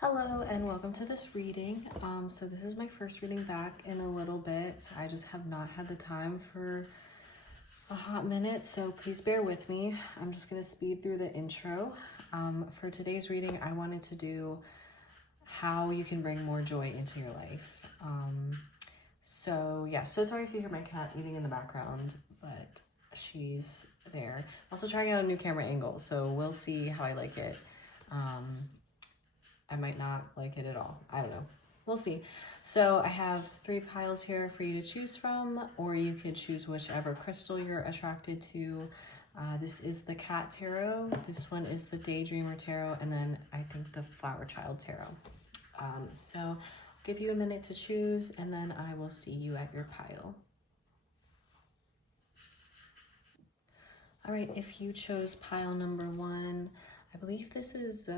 Hello and welcome to this reading. So this is my first reading back in a little bit. I just have not had the time for a hot minute, so please bear with me. I'm just going to speed through the intro. For today's reading, I wanted to do how you can bring more joy into your life. So sorry if you hear my cat eating in the background, but she's there. Also trying out a new camera angle, so we'll see how I like it. I might not like it at all. I don't know. We'll see. So I have 3 piles here for you to choose from, or you could choose whichever crystal you're attracted to. This is the Cat Tarot. This one is the Daydreamer Tarot, and then I think the Flower Child Tarot. So I'll give you a minute to choose, and then I will see you at your pile. All right, if you chose pile number 1, I believe this is...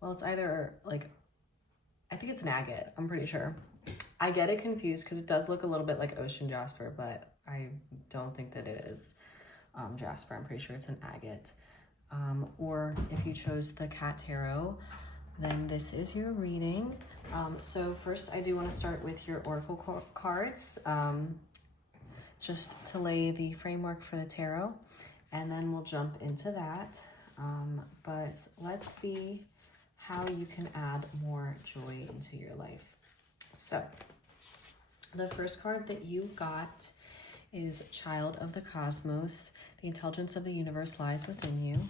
well, it's either like, I think it's an agate, I'm pretty sure. I get it confused because it does look a little bit like ocean jasper, but I don't think that it is jasper. I'm pretty sure it's an agate. Or if you chose the Cat Tarot, then this is your reading. So first I do want to start with your oracle cards, just to lay the framework for the tarot, and then we'll jump into that. But let's see how you can add more joy into your life. So the first card that you got is Child of the Cosmos. The intelligence of the universe lies within you.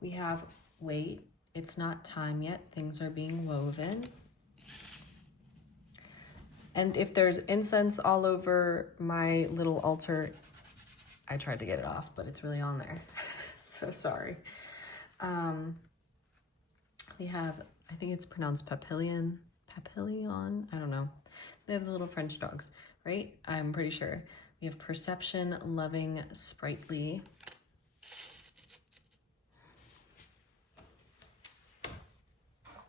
We have Wait, it's not time yet. Things are being woven. And if there's incense all over my little altar, I tried to get it off, but it's really on there. So sorry. We have, I think it's pronounced papillon, I don't know. They're the little French dogs, right? I'm pretty sure. We have perception, loving, sprightly.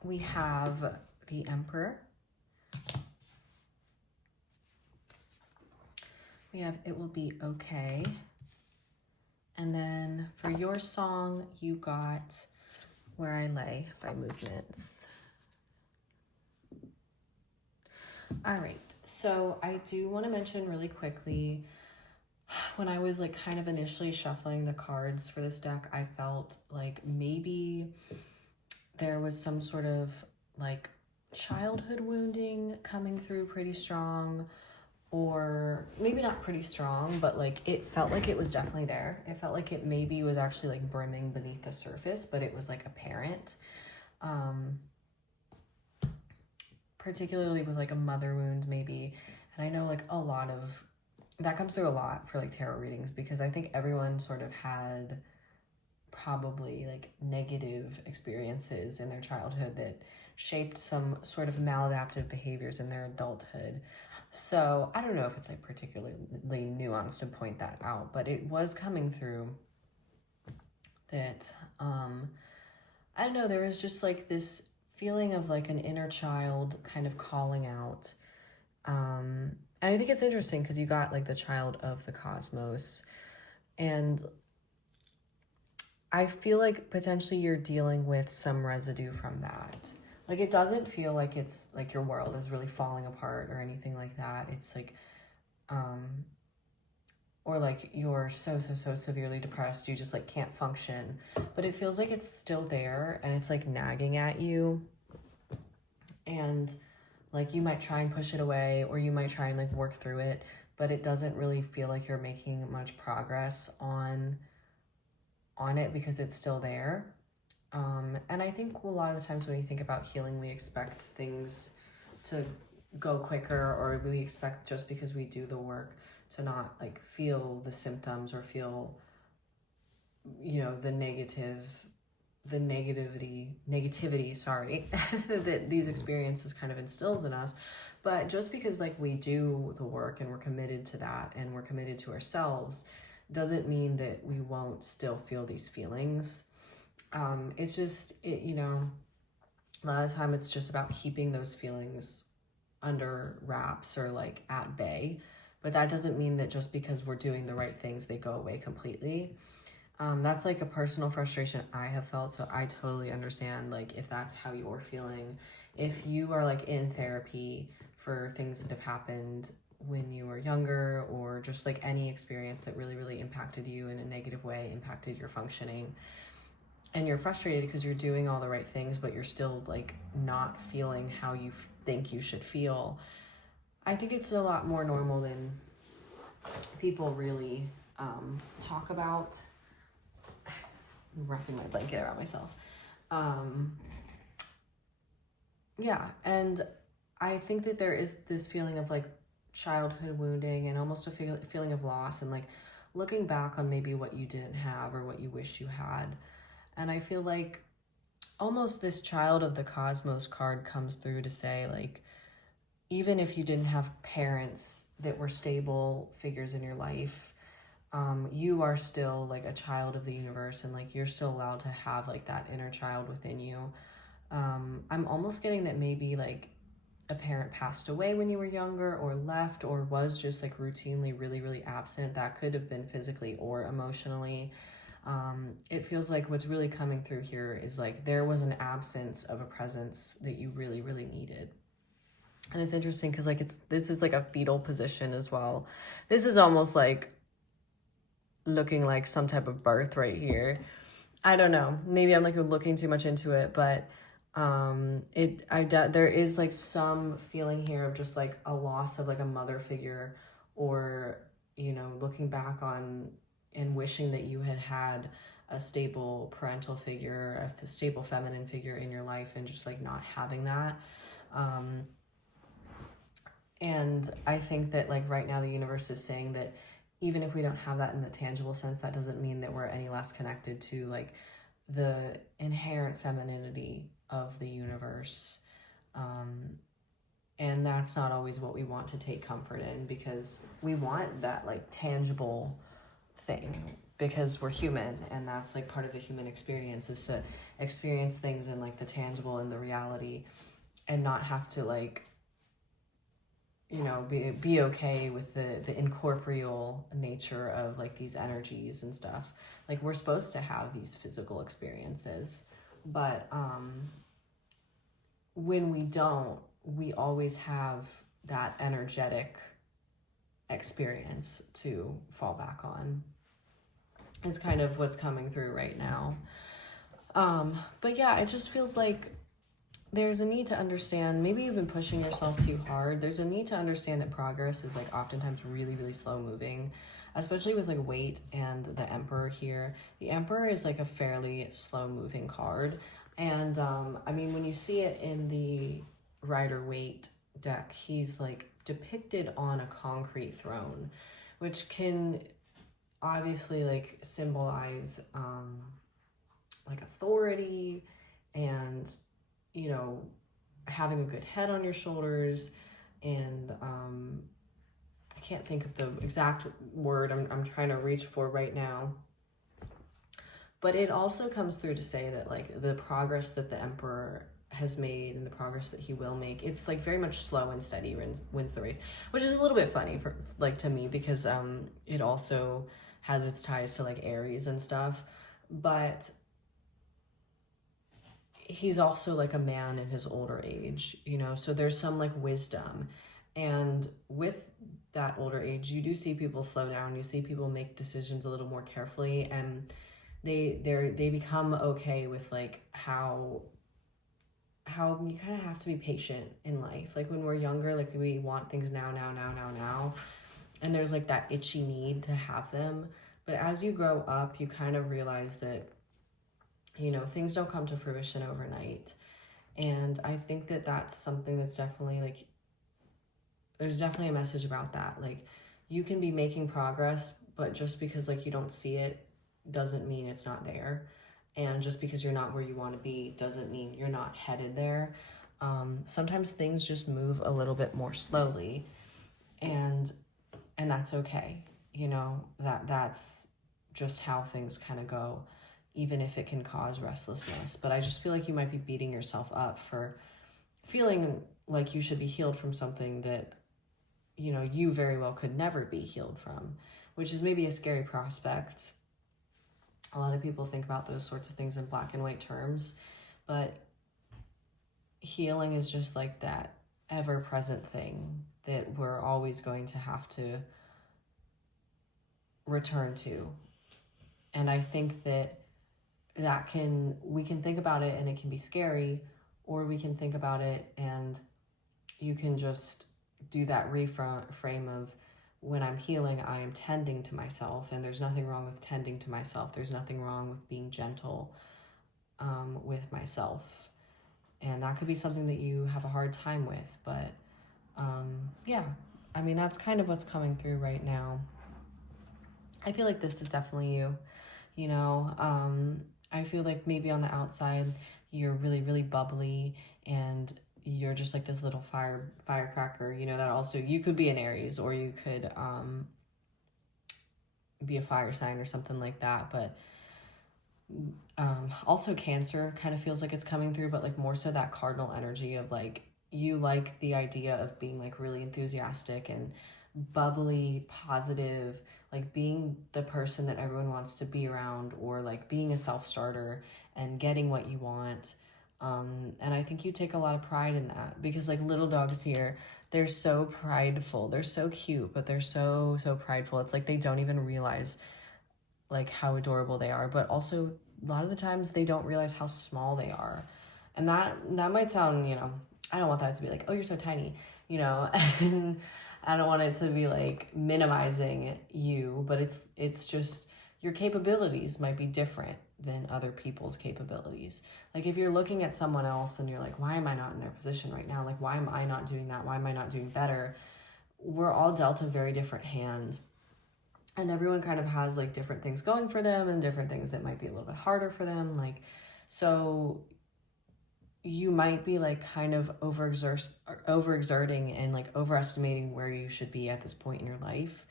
We have the Emperor. We have It Will Be Okay. And then for your song, you got Where I Lay by Movements. All right, so I do want to mention really quickly, when I was like kind of initially shuffling the cards for this deck, I felt like maybe there was some sort of like childhood wounding coming through pretty strong, or maybe not pretty strong, but like it felt like it was definitely there. It felt like it maybe was actually like brimming beneath the surface, but it was like apparent. Particularly with like a mother wound maybe. And I know like a lot of that comes through a lot for like tarot readings, because I think everyone sort of had probably like negative experiences in their childhood that shaped some sort of maladaptive behaviors in their adulthood. So I don't know if it's like particularly nuanced to point that out, but it was coming through that, I don't know, there was just like this feeling of like an inner child kind of calling out. And I think it's interesting because you got like the Child of the Cosmos, and I feel like potentially you're dealing with some residue from that. Like it doesn't feel like it's like your world is really falling apart or anything like that. It's like, or like you're so severely depressed you just like can't function, but it feels like it's still there and it's like nagging at you, and like you might try and push it away, or you might try and like work through it, but it doesn't really feel like you're making much progress on it because it's still there. And I think a lot of the times when we think about healing, we expect things to go quicker, or we expect just because we do the work to not like feel the symptoms or feel, you know, the negativity, sorry, that these experiences kind of instills in us. But just because like we do the work and we're committed to that and we're committed to ourselves doesn't mean that we won't still feel these feelings. It's just, you know, a lot of the time it's just about keeping those feelings under wraps or like at bay. But that doesn't mean that just because we're doing the right things, they go away completely. That's like a personal frustration I have felt, so I totally understand, like, if that's how you're feeling. If you are like in therapy for things that have happened when you were younger, or just like any experience that really, really impacted you in a negative way, impacted your functioning, and you're frustrated because you're doing all the right things, but you're still like not feeling how you think you should feel, I think it's a lot more normal than people really talk about. I'm wrapping my blanket around myself. Yeah, and I think that there is this feeling of like childhood wounding and almost a feeling of loss, and like looking back on maybe what you didn't have or what you wish you had. And I feel like almost this Child of the Cosmos card comes through to say, like, even if you didn't have parents that were stable figures in your life, you are still like a child of the universe, and like you're still allowed to have like that inner child within you. I'm almost getting that maybe like a parent passed away when you were younger, or left, or was just like routinely really, really absent. That could have been physically or emotionally. It feels like what's really coming through here is like there was an absence of a presence that you really, really needed. And it's interesting because like this is like a fetal position as well. This is almost like looking like some type of birth right here. I don't know. Maybe I'm like looking too much into it, but there is like some feeling here of just like a loss of like a mother figure, or looking back on and wishing that you had a stable parental figure, a stable feminine figure in your life, and just like not having that. And I think that like right now the universe is saying that even if we don't have that in the tangible sense, that doesn't mean that we're any less connected to like the inherent femininity of the universe. And that's not always what we want to take comfort in, because we want that like tangible thing, because we're human, and that's like part of the human experience, is to experience things in like the tangible and the reality, and not have to like be okay with the incorporeal nature of like these energies and stuff. Like we're supposed to have these physical experiences, but when we don't, we always have that energetic experience to fall back on. It's kind of what's coming through right now. But yeah, it just feels like there's a need to understand, maybe you've been pushing yourself too hard. There's a need to understand that progress is like oftentimes really, really slow moving, especially with like weight and the Emperor here. The Emperor is like a fairly slow moving card. And I mean, when you see it in the Rider-Waite deck, he's like depicted on a concrete throne, which can obviously like symbolize like authority and having a good head on your shoulders, and I can't think of the exact word I'm trying to reach for right now. But it also comes through to say that like the progress that the Emperor has made and the progress that he will make, it's like very much slow and steady wins the race, which is a little bit funny for like to me, because it also has its ties to like Aries and stuff, but he's also like a man in his older age, so there's some like wisdom. And with that older age, you do see people slow down, you see people make decisions a little more carefully, and they become okay with like how you kind of have to be patient in life. Like when we're younger, like we want things now, and there's like that itchy need to have them. But as you grow up, you kind of realize that things don't come to fruition overnight. And I think that that's something that's definitely like, there's definitely a message about that. Like you can be making progress, but just because like you don't see it doesn't mean it's not there. And just because you're not where you want to be doesn't mean you're not headed there. Sometimes things just move a little bit more slowly, and that's okay. That's just how things kind of go, even if it can cause restlessness. But I just feel like you might be beating yourself up for feeling like you should be healed from something that, you very well could never be healed from, which is maybe a scary prospect. A lot of people think about those sorts of things in black and white terms, but healing is just like that ever-present thing that we're always going to have to return to. And I think that we can think about it and it can be scary, or we can think about it and you can just do that reframe of, when I'm healing, I am tending to myself, and there's nothing wrong with tending to myself. There's nothing wrong with being gentle with myself. And that could be something that you have a hard time with, but yeah, I mean, that's kind of what's coming through right now. I feel like this is definitely you, you know. I feel like maybe on the outside, you're really, really bubbly, and you're just like this little firecracker, you know. That also, you could be an Aries, or you could be a fire sign or something like that. But also Cancer kind of feels like it's coming through, but like more so that cardinal energy of like, you like the idea of being like really enthusiastic and bubbly, positive, like being the person that everyone wants to be around, or like being a self-starter and getting what you want. And I think you take a lot of pride in that, because like little dogs here, they're so prideful. They're so cute, but they're so prideful. It's like they don't even realize like how adorable they are, but also a lot of the times they don't realize how small they are. And that might sound, you know, I don't want that to be like, oh, you're so tiny, you know, and I don't want it to be like minimizing you, but it's just your capabilities might be different than other people's capabilities. Like if you're looking at someone else and you're like, why am I not in their position right now? Like, why am I not doing that? Why am I not doing better? We're all dealt a very different hand. And everyone kind of has like different things going for them, and different things that might be a little bit harder for them. Like, so you might be like kind of overexerting and like overestimating where you should be at this point in your life,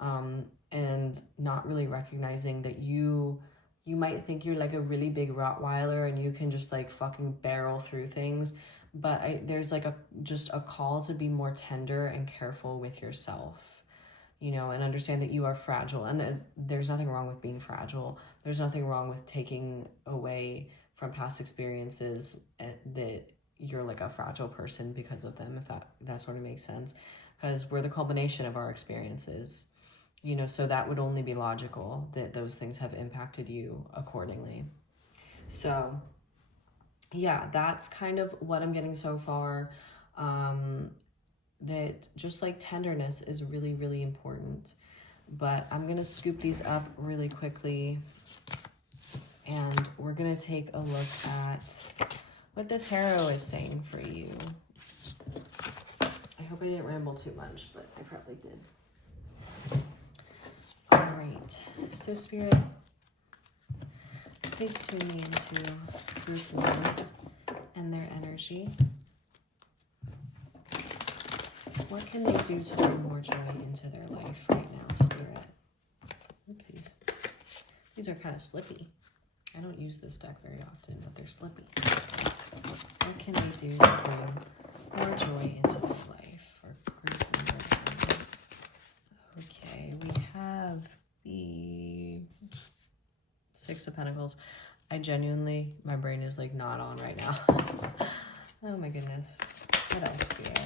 and not really recognizing that you might think you're like a really big Rottweiler and you can just like fucking barrel through things, but there's like just a call to be more tender and careful with yourself, you know, and understand that you are fragile, and there's nothing wrong with being fragile. There's nothing wrong with taking away from past experiences that you're like a fragile person because of them, if that sort of makes sense, because we're the culmination of our experiences, you know, so that would only be logical that those things have impacted you accordingly. So yeah, that's kind of what I'm getting so far. That just like tenderness is really, really important. But I'm going to scoop these up really quickly, and we're going to take a look at what the tarot is saying for you. I hope I didn't ramble too much, but I probably did. All right. So Spirit, please tune me into group 1 and their energy. What can they do to bring more joy into their life right now, Spirit? Oopsies. These are kind of slippy. I don't use this deck very often, but they're slippy. What can they do to bring more joy into their life? For group number 1. Okay, we have the 6 of Pentacles. I genuinely, my brain is like not on right now. Oh my goodness. What else, Spirit?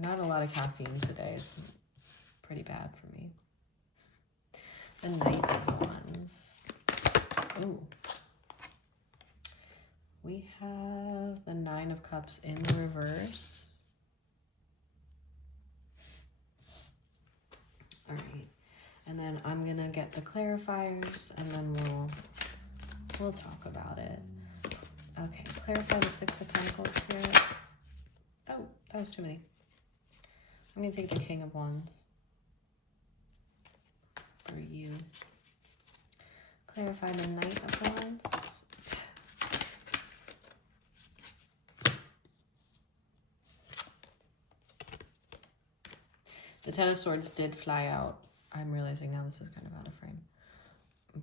Not a lot of caffeine today. It's pretty bad for me. The Knight of Wands. Ooh. We have the 9 of Cups in the reverse. All right. And then I'm going to get the clarifiers, and then we'll talk about it. Okay, clarify the 6 of Pentacles, Spirit. Oh, that was too many. I'm going to take the King of Wands for you. Clarify the Knight of Wands. The 10 of Swords did fly out. I'm realizing now this is kind of out of frame.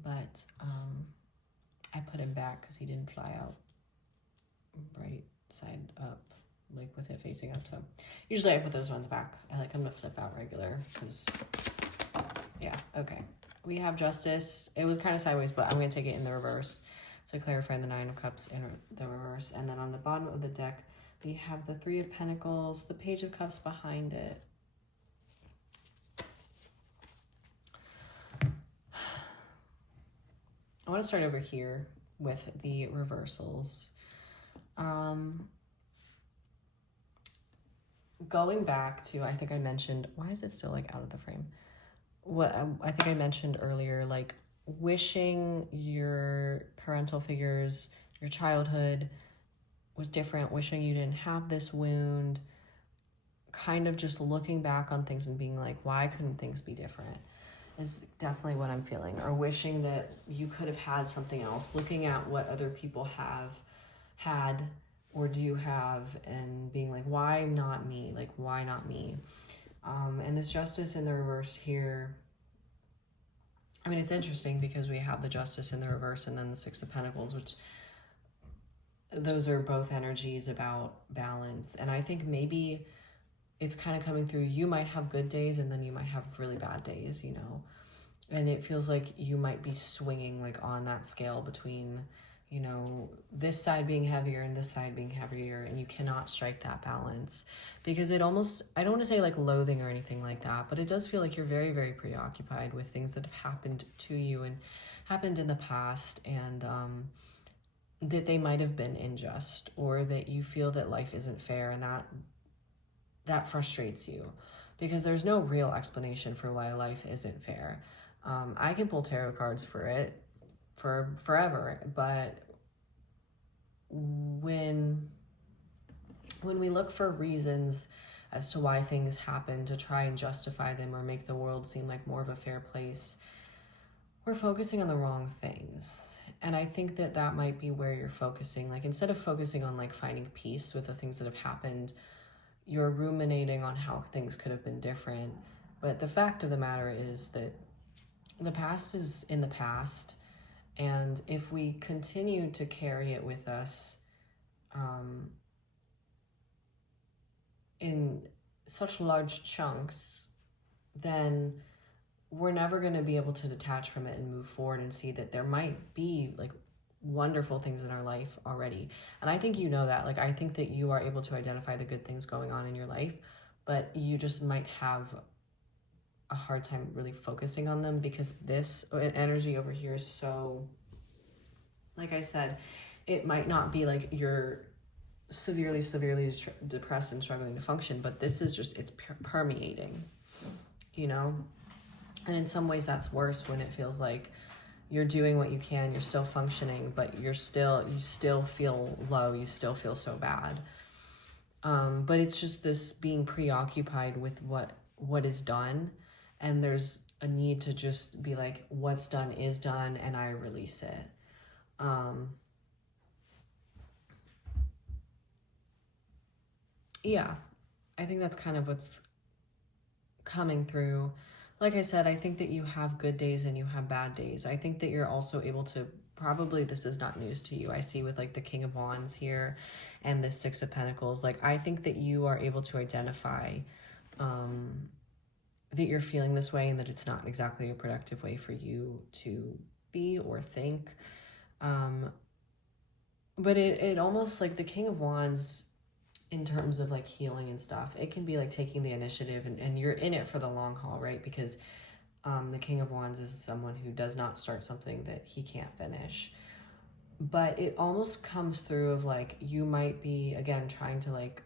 But I put him back because he didn't fly out right side up, like with it facing up. So usually I put those ones back. I like them to flip out regular because, yeah, okay. we have Justice. It was kind of sideways, but I'm going to take it in the reverse to clarify the Nine of Cups in the reverse. And then on the bottom of the deck, we have the Three of Pentacles, the Page of Cups behind it. I want to start over here with the reversals. Going back to, I think I mentioned, why is it still like out of the frame? What I think I mentioned earlier, like wishing your parental figures, your childhood was different, wishing you didn't have this wound, kind of just looking back on things and being like, why couldn't things be different? Is definitely what I'm feeling. Or wishing that you could have had something else, looking at what other people have had or do have and being like, why not me? Like, why not me? And this Justice in the reverse here, I mean, it's interesting because we have the Justice in the reverse and then the Six of Pentacles, which those are both energies about balance. And I think maybe it's kind of coming through. You might have good days and then you might have really bad days, you know, and it feels like you might be swinging like on that scale between, you know, this side being heavier and this side being heavier, and you cannot strike that balance because it almost, I don't want to say like loathing or anything like that, but it does feel like you're very, very preoccupied with things that have happened to you and happened in the past, and that they might have been unjust, or that you feel that life isn't fair, and that frustrates you because there's no real explanation for why life isn't fair. I can pull tarot cards for it for forever, but when we look for reasons as to why things happen to try and justify them or make the world seem like more of a fair place, we're focusing on the wrong things. And I think that that might be where you're focusing. Like, instead of focusing on like finding peace with the things that have happened, you're ruminating on how things could have been different. But the fact of the matter is that the past is in the past. And if we continue to carry it with us in such large chunks, then we're never going to be able to detach from it and move forward and see that there might be like wonderful things in our life already. And I think you know that. Like, I think that you are able to identify the good things going on in your life, but you just might have a hard time really focusing on them because this energy over here is so, like I said, it might not be like you're severely depressed and struggling to function, but this is just, it's permeating, you know? And in some ways that's worse, when it feels like you're doing what you can, you're still functioning, but you still feel low, you still feel so bad. But it's just this being preoccupied with what is done, and there's a need to just be like, what's done is done, and I release it. Yeah, I think that's kind of what's coming through. Like I said, I think that you have good days and you have bad days. I think that you're also able to, probably this is not news to you, I see with like the King of Wands here and the Six of Pentacles, like I think that you are able to identify that you're feeling this way and that it's not exactly a productive way for you to be or think. But it almost, like the King of Wands, in terms of like healing and stuff, it can be like taking the initiative, and you're in it for the long haul, right? Because the King of Wands is someone who does not start something that he can't finish. But it almost comes through of like, you might be, again, trying to like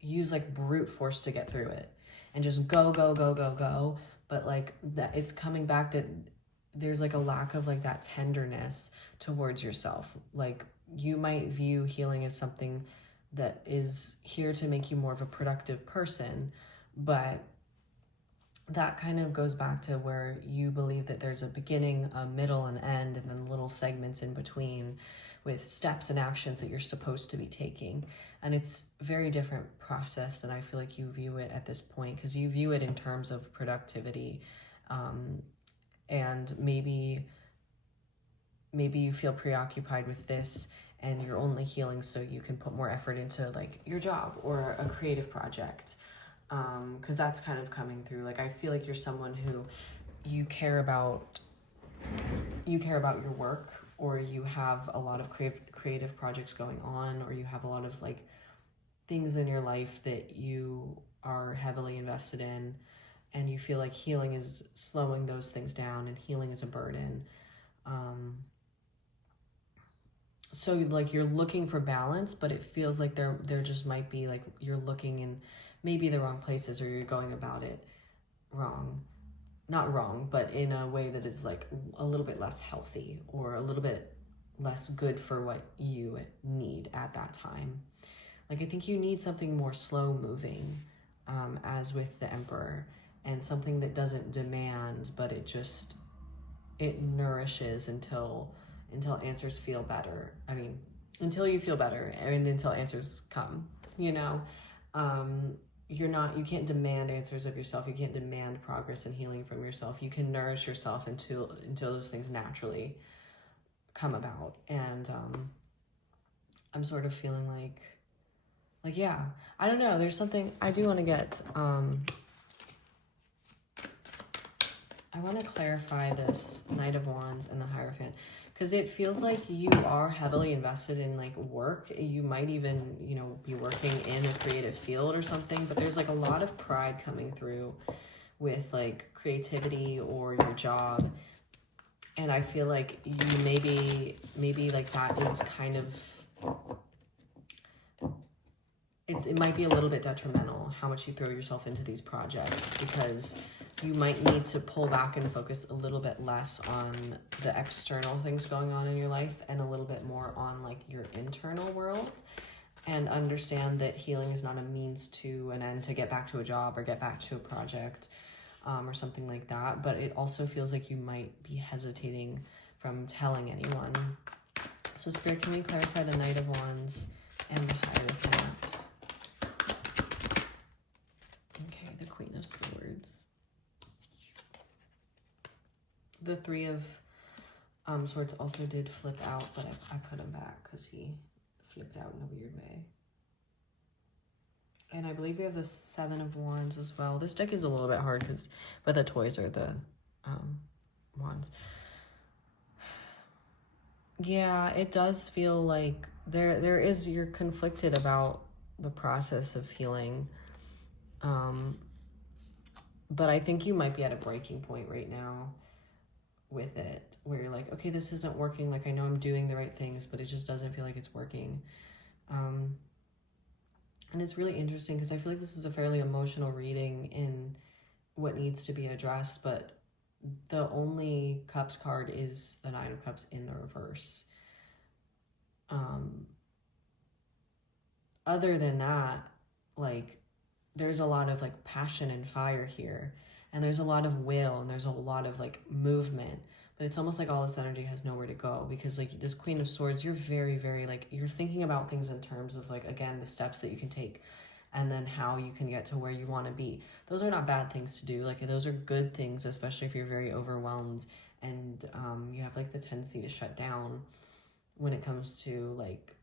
use like brute force to get through it and just go. But like that, it's coming back that there's like a lack of like that tenderness towards yourself. Like, you might view healing as something that is here to make you more of a productive person, but that kind of goes back to where you believe that there's a beginning, a middle, and end, and then little segments in between with steps and actions that you're supposed to be taking. And it's a very different process than I feel like you view it at this point, because you view it in terms of productivity, and maybe you feel preoccupied with this and you're only healing so you can put more effort into like your job or a creative project. because that's kind of coming through. Like, I feel like you're someone who you care about your work, or you have a lot of creative projects going on, or you have a lot of like things in your life that you are heavily invested in, and you feel like healing is slowing those things down, and healing is a burden. So like you're looking for balance, but it feels like there just might be like you're looking in maybe the wrong places, or you're going about it wrong. Not wrong, but in a way that is like a little bit less healthy, or a little bit less good for what you need at that time. Like, I think you need something more slow moving, as with the Emperor, and something that doesn't demand, but it nourishes until answers feel better. I mean, until you feel better, and until answers come, you know. You can't demand answers of yourself. You can't demand progress and healing from yourself. You can nourish yourself until those things naturally come about. And I'm sort of feeling like, yeah, I don't know, there's something I do want to get. I want to clarify this Knight of Wands and the Hierophant, because it feels like you are heavily invested in like work. You might even, be working in a creative field or something, but there's like a lot of pride coming through with like creativity or your job. And I feel like you maybe like that is kind of, it might be a little bit detrimental how much you throw yourself into these projects, because you might need to pull back and focus a little bit less on the external things going on in your life, and a little bit more on like your internal world, and understand that healing is not a means to an end to get back to a job or get back to a project, or something like that. But it also feels like you might be hesitating from telling anyone. So Spirit, can we clarify the Knight of Wands and the Hierophant? Okay, the Queen of Swords. The Three of Swords also did flip out, but I put him back because he flipped out in a weird way. And I believe we have the Seven of Wands as well. This deck is a little bit hard but the toys are the wands. Yeah, it does feel like you're conflicted about the process of healing. But I think you might be at a breaking point right now with it, where you're like, okay, this isn't working. Like, I know I'm doing the right things, but it just doesn't feel like it's working. And it's really interesting because I feel like this is a fairly emotional reading in what needs to be addressed, but the only Cups card is the Nine of Cups in the reverse. Other than that, like, there's a lot of like passion and fire here, and there's a lot of will, and there's a lot of like movement, but it's almost like all this energy has nowhere to go, because like this Queen of Swords, you're very, very like, you're thinking about things in terms of like, again, the steps that you can take, and then how you can get to where you want to be. Those are not bad things to do. Like, those are good things, especially if you're very overwhelmed and you have like the tendency to shut down when it comes to like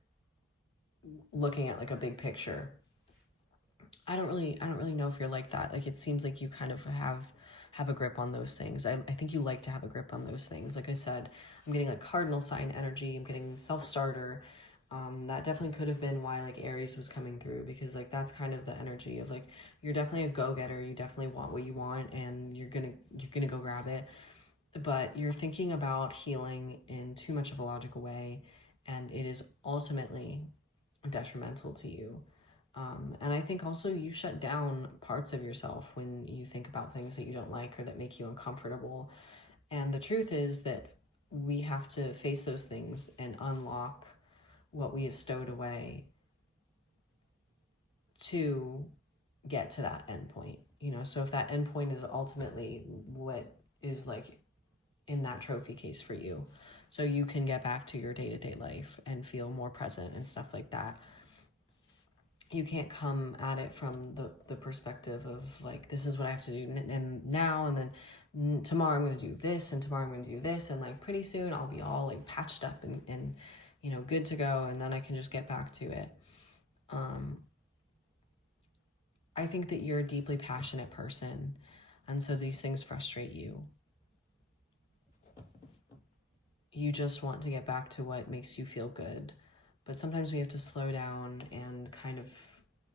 looking at like a big picture. I don't really know if you're like that. Like, it seems like you kind of have a grip on those things. I think you like to have a grip on those things. Like I said, I'm getting like cardinal sign energy. I'm getting self-starter. That definitely could have been why like Aries was coming through, because like that's kind of the energy of like, you're definitely a go-getter. You definitely want what you want, and you're gonna go grab it. But you're thinking about healing in too much of a logical way, and it is ultimately detrimental to you. And I think also you shut down parts of yourself when you think about things that you don't like or that make you uncomfortable. And the truth is that we have to face those things and unlock what we have stowed away to get to that end point. So if that end point is ultimately what is like in that trophy case for you, so you can get back to your day-to-day life and feel more present and stuff like that, you can't come at it from the perspective of like, this is what I have to do and now, and then tomorrow I'm going to do this, and tomorrow I'm going to do this, and like pretty soon I'll be all like patched up and good to go, and then I can just get back to it. I think that you're a deeply passionate person, and so these things frustrate you. You just want to get back to what makes you feel good. But sometimes we have to slow down and kind of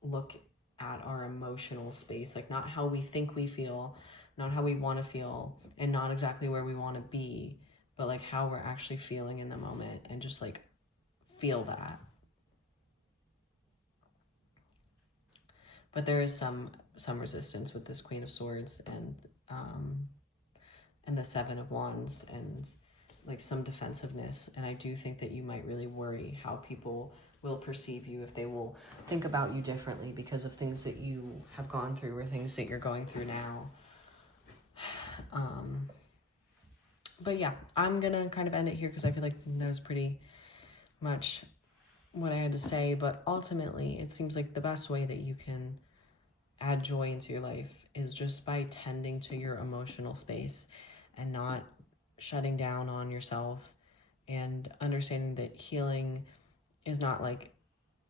look at our emotional space, like not how we think we feel, not how we want to feel, and not exactly where we want to be, but like how we're actually feeling in the moment, and just like feel that. But there is some resistance with this Queen of Swords and the Seven of Wands, and like some defensiveness. And I do think that you might really worry how people will perceive you, if they will think about you differently because of things that you have gone through or things that you're going through now. But yeah, I'm gonna kind of end it here because I feel like that was pretty much what I had to say. But ultimately, it seems like the best way that you can add joy into your life is just by tending to your emotional space and not shutting down on yourself, and understanding that healing is not like,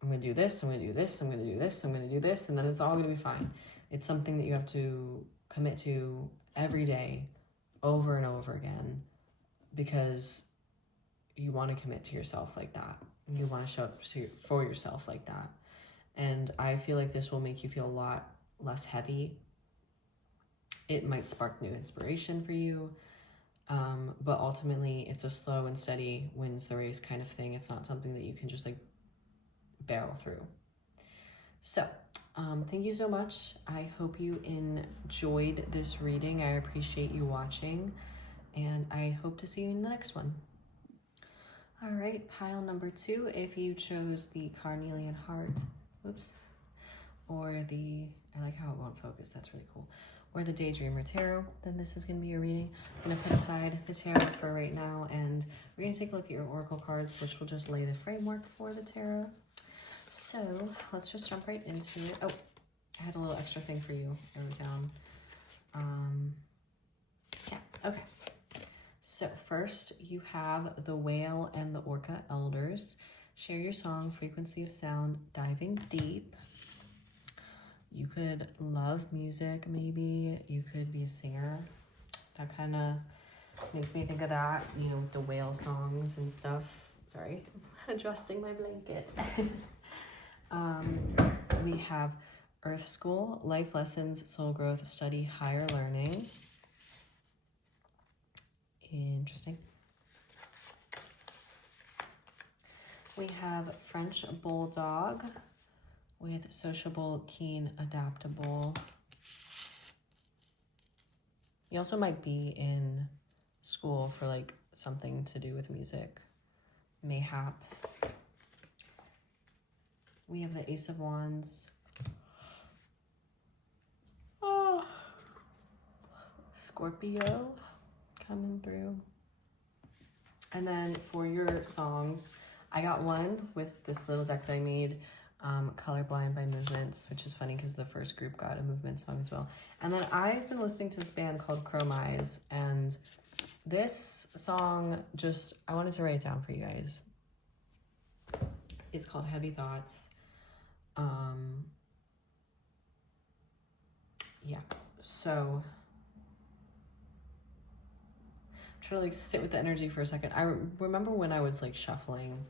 I'm going to do this, I'm going to do this, I'm going to do this, I'm going to do this, and then it's all going to be fine. It's something that you have to commit to every day, over and over again, because you want to commit to yourself like that. You want to show up for yourself like that. And I feel like this will make you feel a lot less heavy. It might spark new inspiration for you. But ultimately, it's a slow and steady wins the race kind of thing. It's not something that you can just like barrel through. So, thank you so much. I hope you enjoyed this reading. I appreciate you watching, and I hope to see you in the next one. All right, pile number 2. If you chose the Carnelian Heart, or I like how it won't focus, that's really cool, or the Daydreamer Tarot, then this is going to be your reading. I'm going to put aside the tarot for right now, and we're going to take a look at your oracle cards, which will just lay the framework for the tarot. So let's just jump right into it. Oh, I had a little extra thing for you I wrote down. Yeah, okay. So first you have the Whale and the Orca Elders. Share your song, frequency of sound, diving deep. You could love music, maybe. You could be a singer. That kind of makes me think of that, you know, with the whale songs and stuff. Sorry, adjusting my blanket. We have Earth School, life lessons, soul growth, study, higher learning. Interesting. We have French Bulldog with sociable, keen, adaptable. You also might be in school for like something to do with music, mayhaps. We have the Ace of Wands. Oh. Scorpio coming through. And then for your songs, I got one with this little deck that I made, Colorblind by Movements, which is funny because the first group got a movement song as well. And then I've been listening to this band called Chrome Eyes, and this song I wanted to write it down for you guys. It's called Heavy Thoughts. Yeah, so I'm trying to like sit with the energy for a second. I remember when I was like shuffling,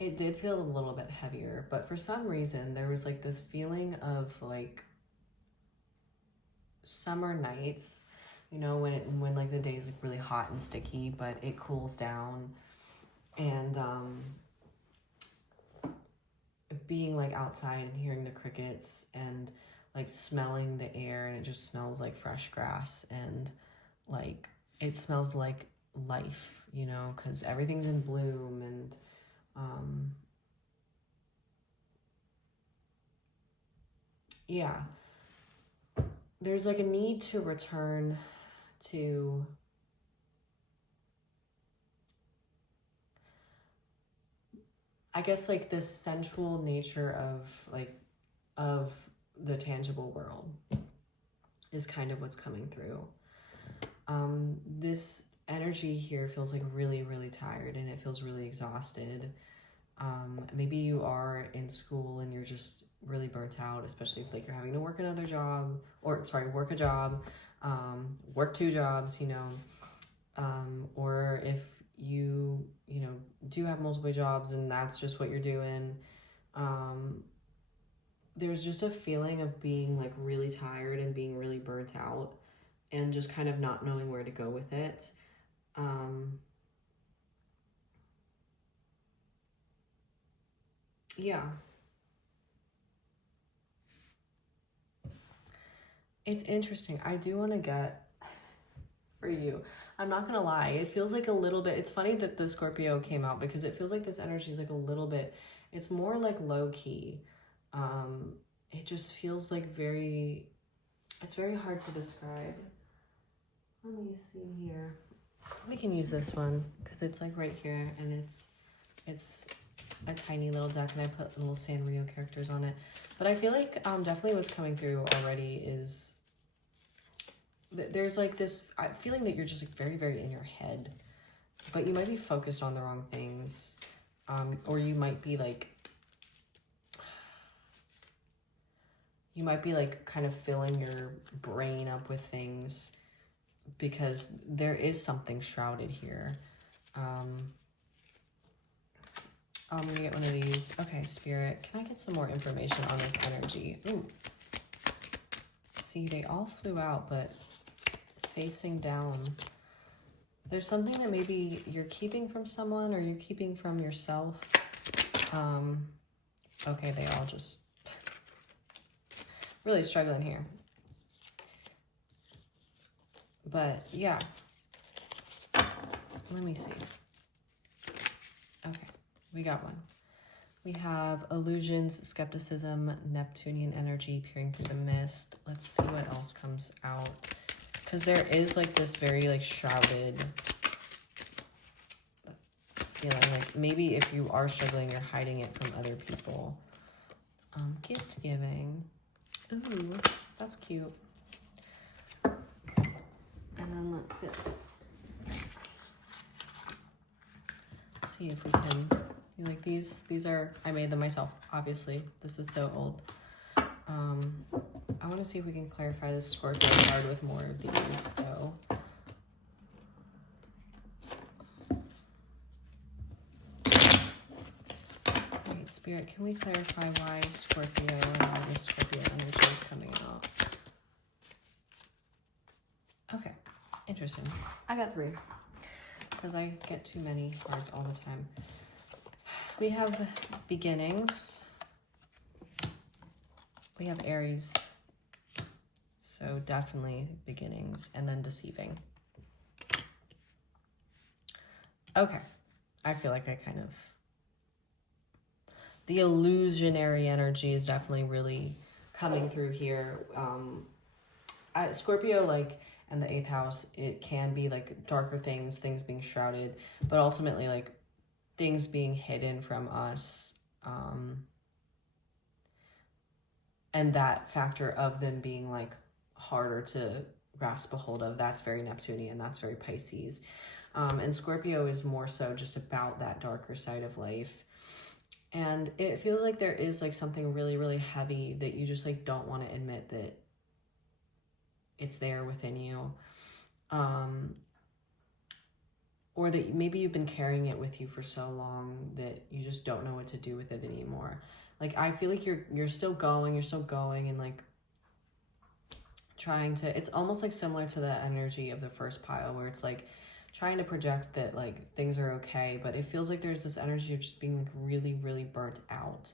it did feel a little bit heavier, but for some reason there was like this feeling of like summer nights, you know, when like the day is like really hot and sticky, but it cools down, and being like outside and hearing the crickets and like smelling the air, and it just smells like fresh grass, and like it smells like life, you know, because everything's in bloom, and yeah, there's like a need to return to I guess like this sensual nature of the tangible world is kind of what's coming through. This energy here feels like really, really tired, and it feels really exhausted. Maybe you are in school and you're just really burnt out, especially if like you're having to work another job, or sorry, work a job, work 2 jobs, you know, or if you know, do have multiple jobs and that's just what you're doing. There's just a feeling of being like really tired and being really burnt out and just kind of not knowing where to go with it. Yeah. It's interesting. I do want to get for you. I'm not gonna lie. It feels like a little bit. It's funny that the Scorpio came out because it feels like this energy is like a little bit. It's more like low key. It just feels like very. It's very hard to describe. Let me see here. We can use this one because it's like right here, and it's a tiny little deck, and I put little Sanrio characters on it. But I feel like definitely what's coming through already is there's like this feeling that you're just like very, very in your head, but you might be focused on the wrong things, or you might be like kind of filling your brain up with things because there is something shrouded here. I'm gonna get one of these. Okay, Spirit, can I get some more information on this energy? Ooh. See, they all flew out, but facing down. There's something that maybe you're keeping from someone or you're keeping from yourself. Okay, they all just really struggling here. But yeah, let me see. Okay, we got one. We have illusions, skepticism, Neptunian energy peering through the mist. Let's see what else comes out. Because there is like this very like shrouded feeling. Like maybe if you are struggling, you're hiding it from other people. Gift giving. Ooh, that's cute. And then let's see if we can, like these are, I made them myself, obviously. This is so old. I want to see if we can clarify this Scorpio card with more of these, though. Wait, Spirit, can we clarify why Scorpio and why this Scorpio energy is coming out? Okay, interesting. I got 3 because I get too many cards all the time. We have beginnings. We have Aries. So definitely beginnings, and then deceiving. Okay, I feel like I kind of... The illusionary energy is definitely really coming through here. Scorpio, like, and the 8th house, it can be like darker things being shrouded, but ultimately like things being hidden from us. And that factor of them being like harder to grasp a hold of, that's very Neptunian, that's very Pisces. And Scorpio is more so just about that darker side of life. And it feels like there is like something really, really heavy that you just like don't want to admit that it's there within you. Or that maybe you've been carrying it with you for so long that you just don't know what to do with it anymore. Like, I feel like you're still going and like trying to, it's almost like similar to the energy of the first pile where it's like trying to project that like things are okay, but it feels like there's this energy of just being like really, really burnt out.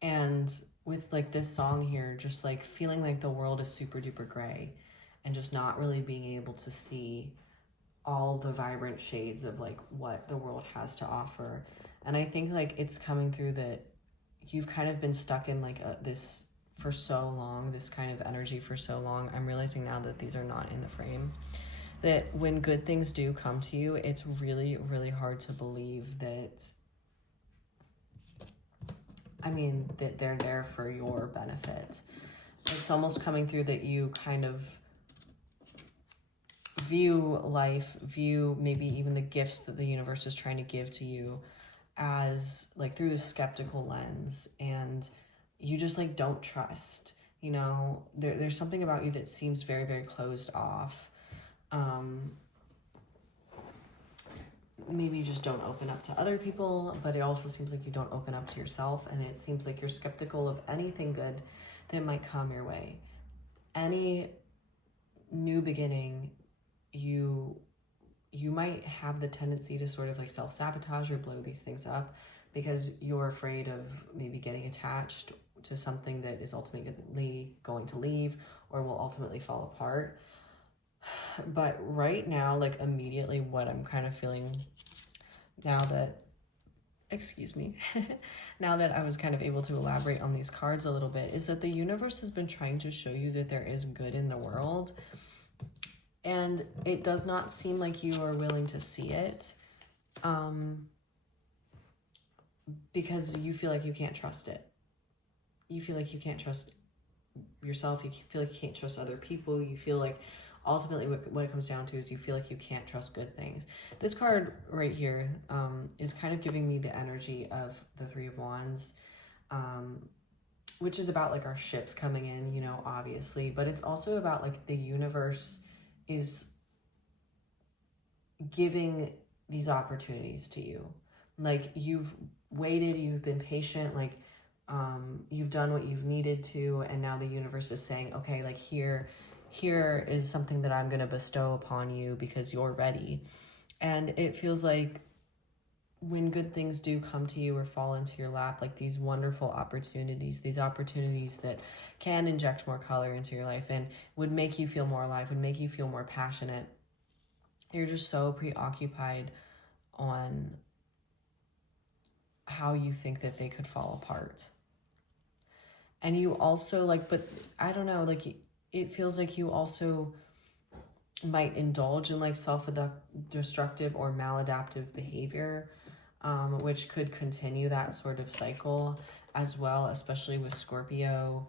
And with like this song here, just like feeling like the world is super duper gray and just not really being able to see all the vibrant shades of like what the world has to offer. And I think like it's coming through that you've kind of been stuck in like this for so long, this kind of energy for so long. I'm realizing now that these are not in the frame, that when good things do come to you, it's really, really hard to believe that, I mean, that they're there for your benefit. It's almost coming through that you kind of view life, view maybe even the gifts that the universe is trying to give to you as like through the skeptical lens, and you just like don't trust, you know, there's something about you that seems very, very closed off. Maybe you just don't open up to other people, but it also seems like you don't open up to yourself, and it seems like you're skeptical of anything good that might come your way. Any new beginning, you might have the tendency to sort of like self-sabotage or blow these things up because you're afraid of maybe getting attached to something that is ultimately going to leave or will ultimately fall apart. But right now, like immediately what I'm kind of feeling now that, excuse me, now that I was kind of able to elaborate on these cards a little bit, is that the universe has been trying to show you that there is good in the world. And it does not seem like you are willing to see it, because you feel like you can't trust it. You feel like you can't trust yourself. You feel like you can't trust other people. You feel like ultimately what it comes down to is you feel like you can't trust good things. This card right here is kind of giving me the energy of the Three of Wands, which is about like our ships coming in, you know, obviously, but it's also about like the universe is giving these opportunities to you. Like you've waited, you've been patient, like you've done what you've needed to, and now the universe is saying, okay, like here is something that I'm going to bestow upon you because you're ready. And it feels like when good things do come to you or fall into your lap, like these wonderful opportunities, these opportunities that can inject more color into your life and would make you feel more alive, would make you feel more passionate, you're just so preoccupied on how you think that they could fall apart. And you also like, but I don't know, like it feels like you also might indulge in like self-destructive or maladaptive behavior, which could continue that sort of cycle as well, especially with Scorpio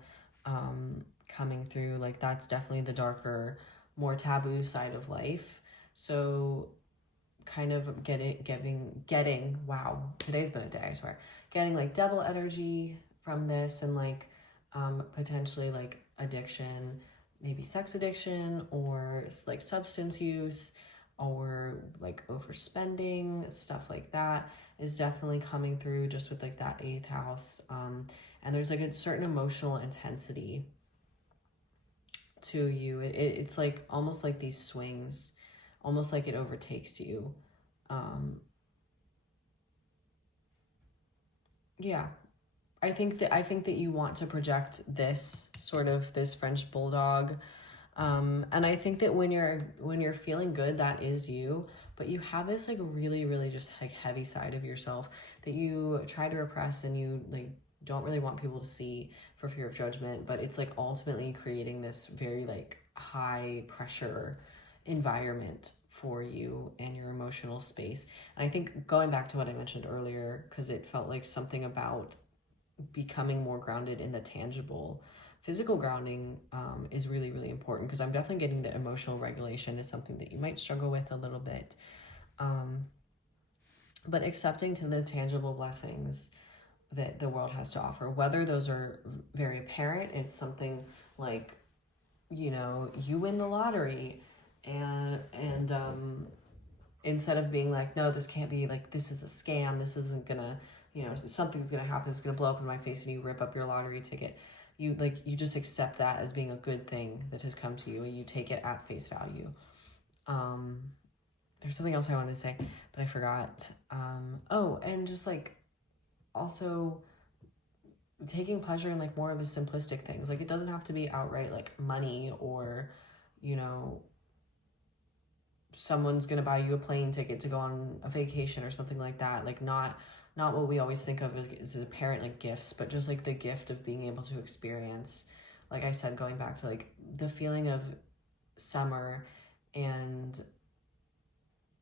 coming through. Like that's definitely the darker, more taboo side of life. So kind of getting, wow, today's been a day, I swear, getting like devil energy from this, and like potentially like addiction, maybe sex addiction or like substance use or like overspending, stuff like that is definitely coming through just with like that 8th house. And there's like a certain emotional intensity to you. It's like almost like these swings, almost like it overtakes you. Yeah, I think that you want to project this French bulldog, and I think that when you're feeling good, that is you. But you have this like really, really just like heavy side of yourself that you try to repress, and you like don't really want people to see for fear of judgment. But it's like ultimately creating this very like high pressure environment for you and your emotional space. And I think going back to what I mentioned earlier, because it felt like something about becoming more grounded in the tangible, physical grounding is really, really important, because I'm definitely getting the emotional regulation is something that you might struggle with a little bit. But accepting to the tangible blessings that the world has to offer, whether those are very apparent, it's something like, you know, you win the lottery, and instead of being like, no, this can't be, like, this is a scam, this isn't gonna, you know, something's gonna happen, it's gonna blow up in my face, and you rip up your lottery ticket. You just accept that as being a good thing that has come to you, and you take it at face value. There's something else I wanted to say, but I forgot. Oh, and just like also taking pleasure in like more of the simplistic things. Like it doesn't have to be outright like money, or, you know, someone's gonna buy you a plane ticket to go on a vacation or something like that. Like not what we always think of as apparent like gifts, but just like the gift of being able to experience, like I said, going back to like the feeling of summer, and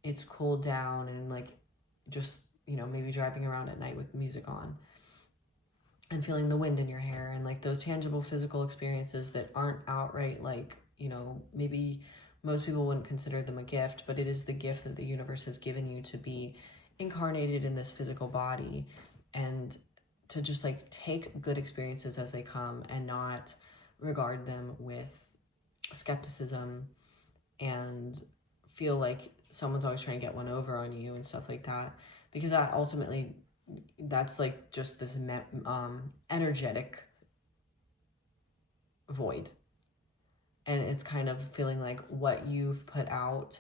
it's cooled down, and like just, you know, maybe driving around at night with music on and feeling the wind in your hair, and like those tangible physical experiences that aren't outright like, you know, maybe most people wouldn't consider them a gift, but it is the gift that the universe has given you to be incarnated in this physical body, and to just like take good experiences as they come and not regard them with skepticism and feel like someone's always trying to get one over on you and stuff like that, because that ultimately, that's like just this energetic void, and it's kind of feeling like what you've put out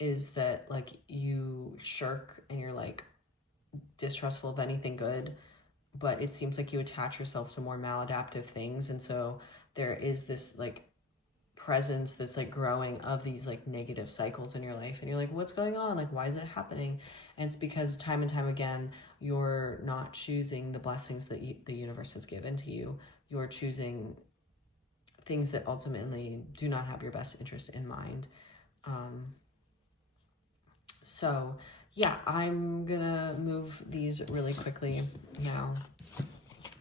is that like you shirk and you're like distrustful of anything good, but it seems like you attach yourself to more maladaptive things, and so there is this like presence that's like growing of these like negative cycles in your life, and you're like, what's going on? Like, why is it happening? And it's because time and time again you're not choosing the blessings that the universe has given to you. You're choosing things that ultimately do not have your best interest in mind. So yeah, I'm gonna move these really quickly now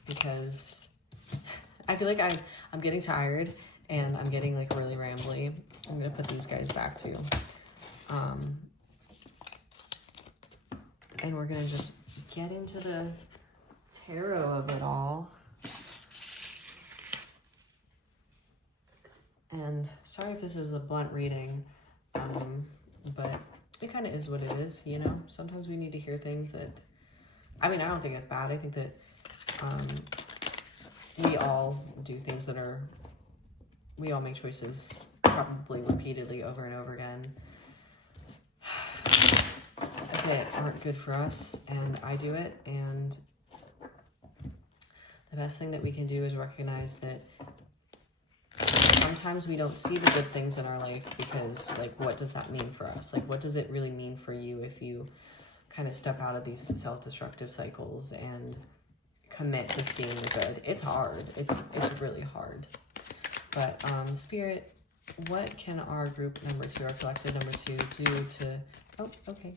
because I feel like I'm getting tired and I'm getting like really rambly. I'm gonna put these guys back too. And we're gonna just get into the tarot of it all. And sorry if this is a blunt reading, but it kind of is what it is, you know? Sometimes we need to hear things that, I mean, I don't think it's bad. I think that we all do things that are, we all make choices probably repeatedly over and over again that aren't good for us, and I do it, and the best thing that we can do is recognize that sometimes we don't see the good things in our life because, like, what does that mean for us? Like, what does it really mean for you if you kind of step out of these self-destructive cycles and commit to seeing the good? It's hard. It's really hard. But Spirit, what can our group number 2, our collective number 2, do to... Oh, okay.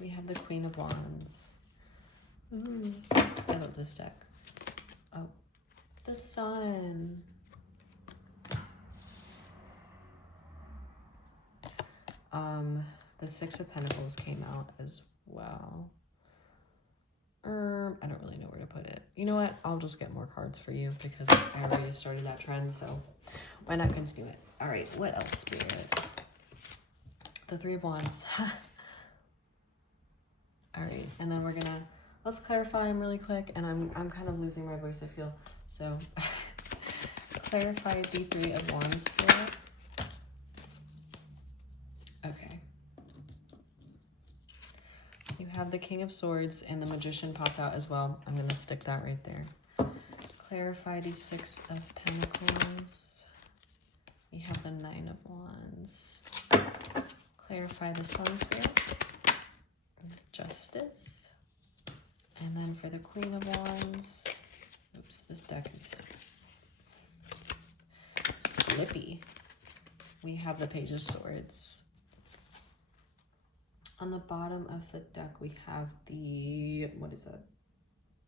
We have the Queen of Wands. Ooh, I love this deck. Oh, the Sun. The Six of Pentacles came out as well. I don't really know where to put it. You know what? I'll just get more cards for you because I already started that trend, so why not continue it? All right, what else, Spirit? The Three of Wands. All right, and then we're gonna, let's clarify them really quick, and I'm kind of losing my voice, I feel. So clarify the Three of Wands, Spirit. Okay. You have the King of Swords and the Magician popped out as well. I'm going to stick that right there. Clarify the Six of Pentacles. We have the Nine of Wands. Clarify the Sun, Spirit. Justice. And then for the Queen of Wands. Oops, this deck is slippy. We have the Page of Swords. On the bottom of the deck, we have the, what is it?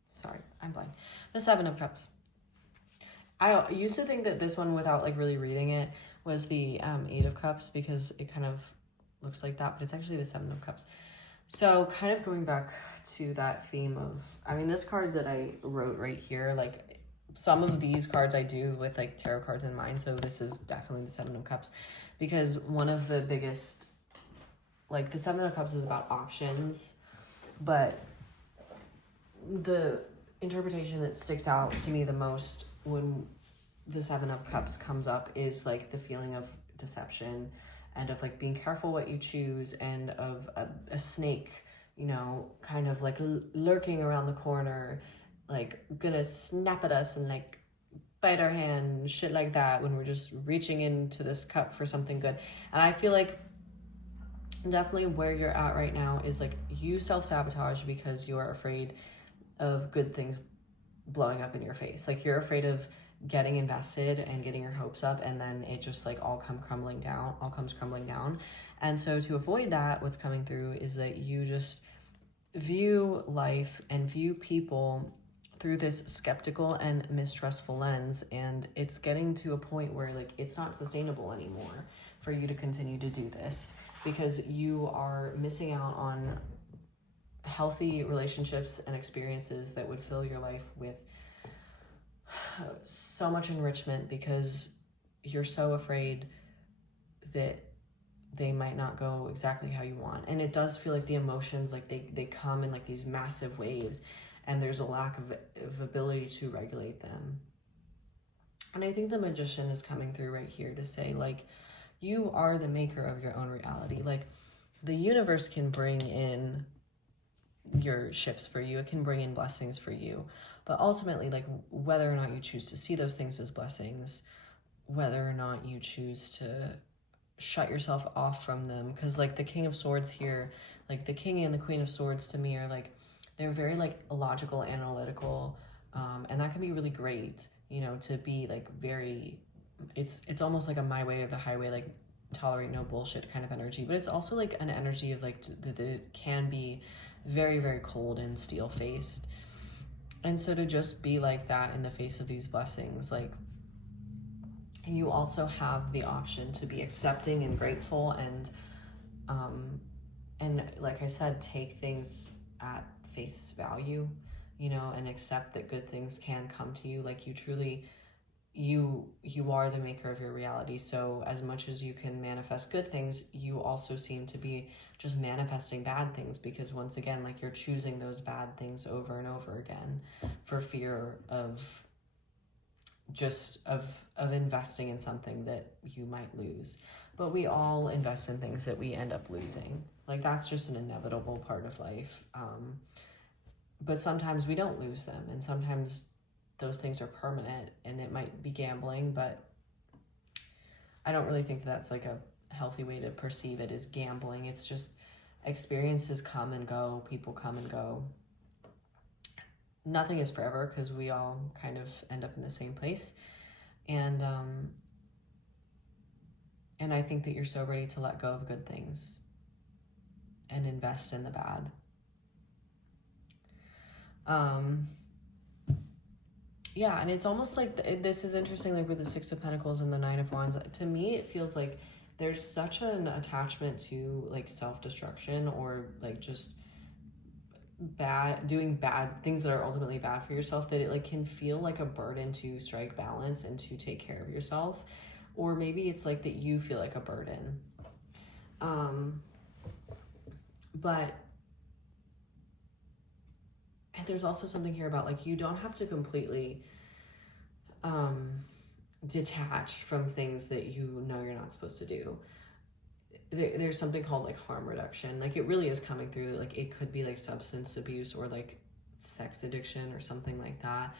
Sorry, I'm blind. The Seven of Cups. I used to think that this one, without like really reading it, was the Eight of Cups because it kind of looks like that, but it's actually the Seven of Cups. So kind of going back to that theme of, I mean, this card that I wrote right here, like some of these cards I do with like tarot cards in mind. So this is definitely the Seven of Cups because one of the biggest, like the Seven of Cups is about options, but the interpretation that sticks out to me the most when the Seven of Cups comes up is like the feeling of deception and of like being careful what you choose, and of a snake, you know, kind of like lurking around the corner, like gonna snap at us and like bite our hand, shit like that, when we're just reaching into this cup for something good. And I feel like definitely where you're at right now is like you self-sabotage because you are afraid of good things blowing up in your face. Like you're afraid of getting invested and getting your hopes up, and then it just like all comes crumbling down. And so to avoid that, what's coming through is that you just view life and view people through this skeptical and mistrustful lens, and it's getting to a point where like it's not sustainable anymore for you to continue to do this because you are missing out on healthy relationships and experiences that would fill your life with so much enrichment, because you're so afraid that they might not go exactly how you want. And it does feel like the emotions, like they come in like these massive waves, and there's a lack of ability to regulate them. And I think the Magician is coming through right here to say, like, you are the maker of your own reality. Like, the universe can bring in your ships for you, it can bring in blessings for you, but ultimately, like, whether or not you choose to see those things as blessings, whether or not you choose to shut yourself off from them, because like the King of Swords here, like the King and the Queen of Swords to me are like, they're very like logical, analytical, and that can be really great, you know, to be like very, it's almost like a my way or the highway, like tolerate no bullshit kind of energy. But it's also like an energy of like that it can be very, very cold and steel faced. And so to just be like that in the face of these blessings, like, you also have the option to be accepting and grateful, and like I said, take things at face value, you know, and accept that good things can come to you. Like, you truly, you are the maker of your reality. So as much as you can manifest good things, you also seem to be just manifesting bad things, because once again, like, you're choosing those bad things over and over again for fear of just of investing in something that you might lose. But we all invest in things that we end up losing. Like, that's just an inevitable part of life. But sometimes we don't lose them, and sometimes those things are permanent, and it might be gambling, but I don't really think that's like a healthy way to perceive it, as gambling. It's just experiences come and go, people come and go. Nothing is forever, because we all kind of end up in the same place. And I think that you're so ready to let go of good things and invest in the bad. Yeah, and it's almost like this is interesting, like with the Six of Pentacles and the Nine of Wands. To me, it feels like there's such an attachment to like self-destruction, or like just doing bad things that are ultimately bad for yourself, that it like can feel like a burden to strike balance and to take care of yourself. Or maybe it's like that you feel like a burden. But and there's also something here about like, you don't have to completely detach from things that you know you're not supposed to do. There's something called like harm reduction. Like, it really is coming through that like it could be like substance abuse or like sex addiction or something like that.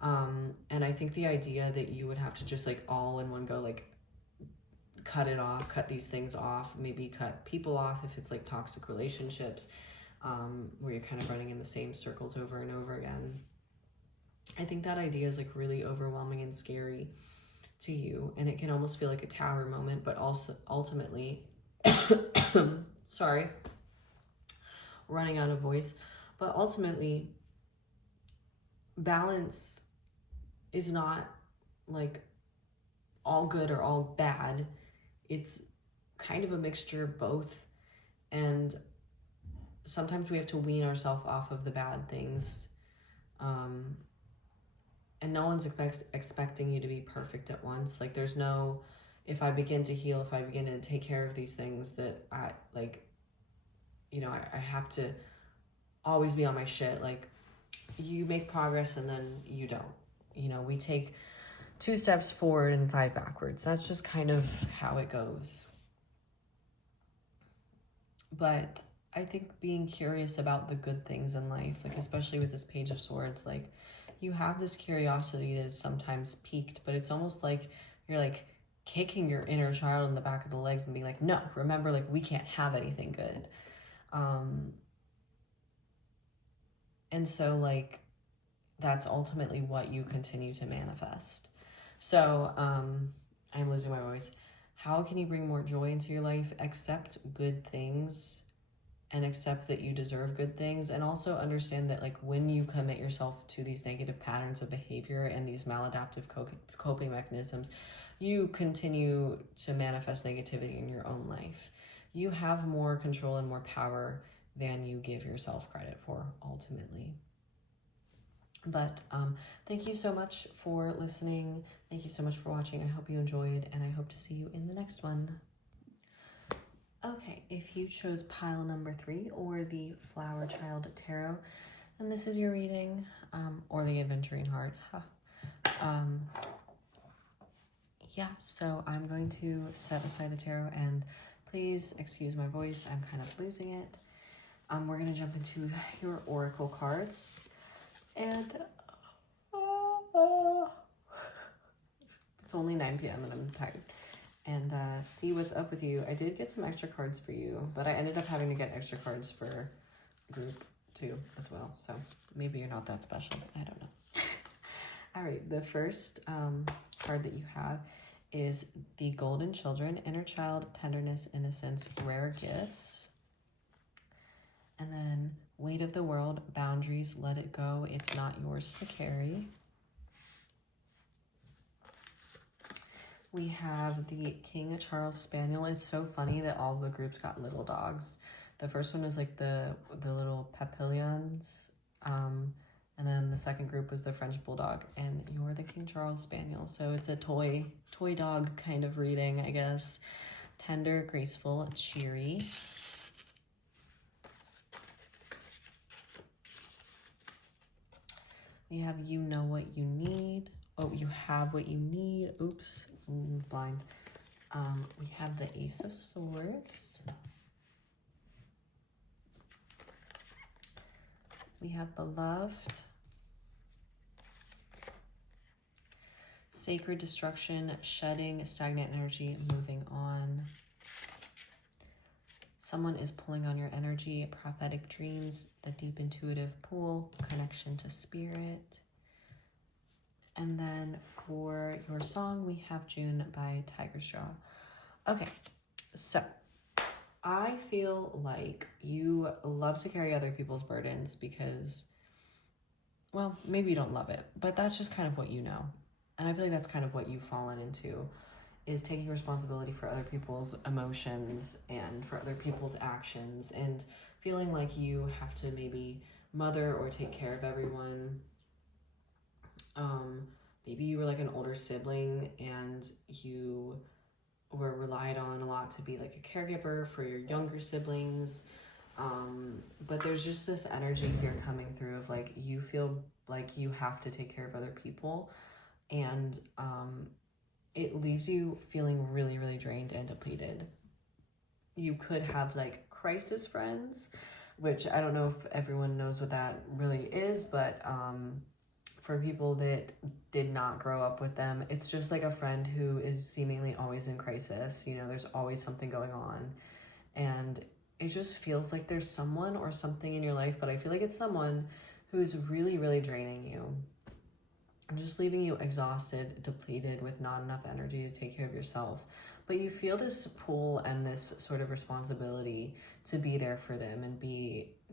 And I think the idea that you would have to just like all in one go, like cut it off, cut these things off, maybe cut people off if it's like toxic relationships, where you're kind of running in the same circles over and over again. I think that idea is like really overwhelming and scary to you, and it can almost feel like a tower moment, but also ultimately sorry, running out of voice, but ultimately balance is not like all good or all bad. It's kind of a mixture of both, and sometimes we have to wean ourselves off of the bad things, and no one's expecting you to be perfect at once. Like, there's no, if I begin to heal, if I begin to take care of these things, that I like, you know, I have to always be on my shit. Like, you make progress and then you don't, you know, we take 2 steps forward and 5 backwards. That's just kind of how it goes. But I think being curious about the good things in life, like especially with this Page of Swords, like, you have this curiosity that is sometimes piqued, but it's almost like you're like kicking your inner child in the back of the legs and being like, no, remember, like, we can't have anything good. And so like, that's ultimately what you continue to manifest. So I'm losing my voice. How can you bring more joy into your life? Accept good things and accept that you deserve good things, and also understand that like, when you commit yourself to these negative patterns of behavior and these maladaptive coping mechanisms, you continue to manifest negativity in your own life. You have more control and more power than you give yourself credit for ultimately. But thank you so much for listening. Thank you so much for watching. I hope you enjoyed, and I hope to see you in the next one. Okay, if you chose pile number 3 or the Flower Child Tarot, then this is your reading, or the Adventuring Heart. Yeah, so I'm going to set aside the tarot, and please excuse my voice. I'm kind of losing it. We're going to jump into your oracle cards, and it's only 9 p.m. and I'm tired. And see what's up with you. I did get some extra cards for you, but I ended up having to get extra cards for group 2 as well. So maybe you're not that special. I don't know. All right, the first card that you have is the Golden Children, Inner Child, Tenderness, Innocence, Rare Gifts. And then Weight of the World, Boundaries, Let It Go, It's Not Yours to Carry. We have the King Charles Spaniel. It's so funny that all the groups got little dogs. The first one was like the little Papillons. And then the second group was the French Bulldog. And you're the King Charles Spaniel. So it's a toy dog kind of reading, I guess. Tender, graceful, cheery. We have You Know What You Need. Oh, you have what you need. Oops, blind. We have the Ace of Swords. We have Beloved. Sacred Destruction, Shedding, Stagnant Energy, Moving On. Someone is pulling on your energy, Prophetic Dreams, the Deep Intuitive Pool, Connection to Spirit. And then for your song, we have June by Tiger's Jaw. Okay, so I feel like you love to carry other people's burdens because, well, maybe you don't love it, but that's just kind of what you know. And I feel like that's kind of what you've fallen into, is taking responsibility for other people's emotions and for other people's actions, and feeling like you have to maybe mother or take care of everyone. Maybe you were like an older sibling and you were relied on a lot to be like a caregiver for your younger siblings. But there's just this energy here coming through of like, you feel like you have to take care of other people, and it leaves you feeling really, really drained and depleted. You could have like crisis friends, which I don't know if everyone knows what that really is, but for people that did not grow up with them, it's just like a friend who is seemingly always in crisis. You know, there's always something going on, and it just feels like there's someone or something in your life, but I feel like it's someone who's really, really draining you, and just leaving you exhausted, depleted, with not enough energy to take care of yourself. But you feel this pull and this sort of responsibility to be there for them and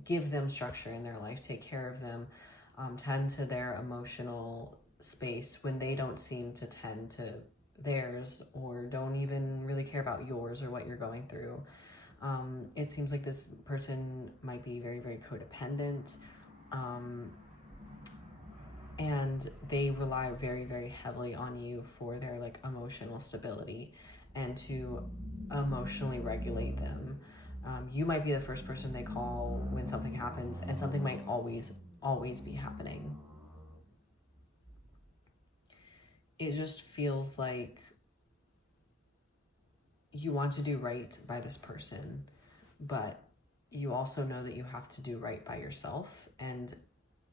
give them structure in their life, take care of them, tend to their emotional space when they don't seem to tend to theirs, or don't even really care about yours or what you're going through. It seems like this person might be very, very codependent, and they rely very, very heavily on you for their like emotional stability and to emotionally regulate them. You might be the first person they call when something happens, and something might always be happening. It just feels like you want to do right by this person, but you also know that you have to do right by yourself, and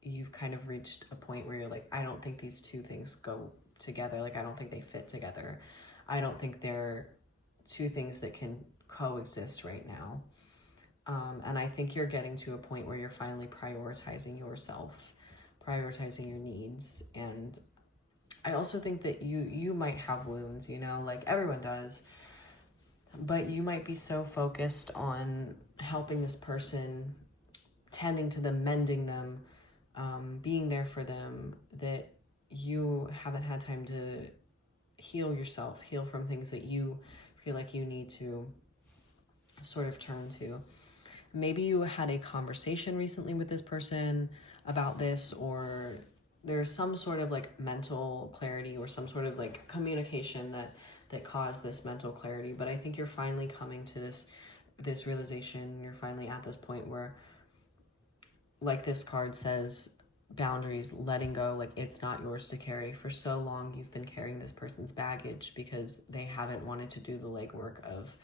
you've kind of reached a point where you're like, I don't think these two things go together. Like, I don't think they fit together. I don't think they're two things that can coexist right now. And I think you're getting to a point where you're finally prioritizing yourself, prioritizing your needs. And I also think that you might have wounds, you know, like everyone does, but you might be so focused on helping this person, tending to them, mending them, being there for them, that you haven't had time to heal yourself, heal from things that you feel like you need to sort of turn to. maybe you had a conversation recently with this person about this, or there's some sort of like mental clarity or some sort of like communication that caused this mental clarity. But I think you're finally coming to this realization. You're finally at this point where, like this card says, boundaries, letting go, like it's not yours to carry. For so long you've been carrying this person's baggage because they haven't wanted to do the legwork of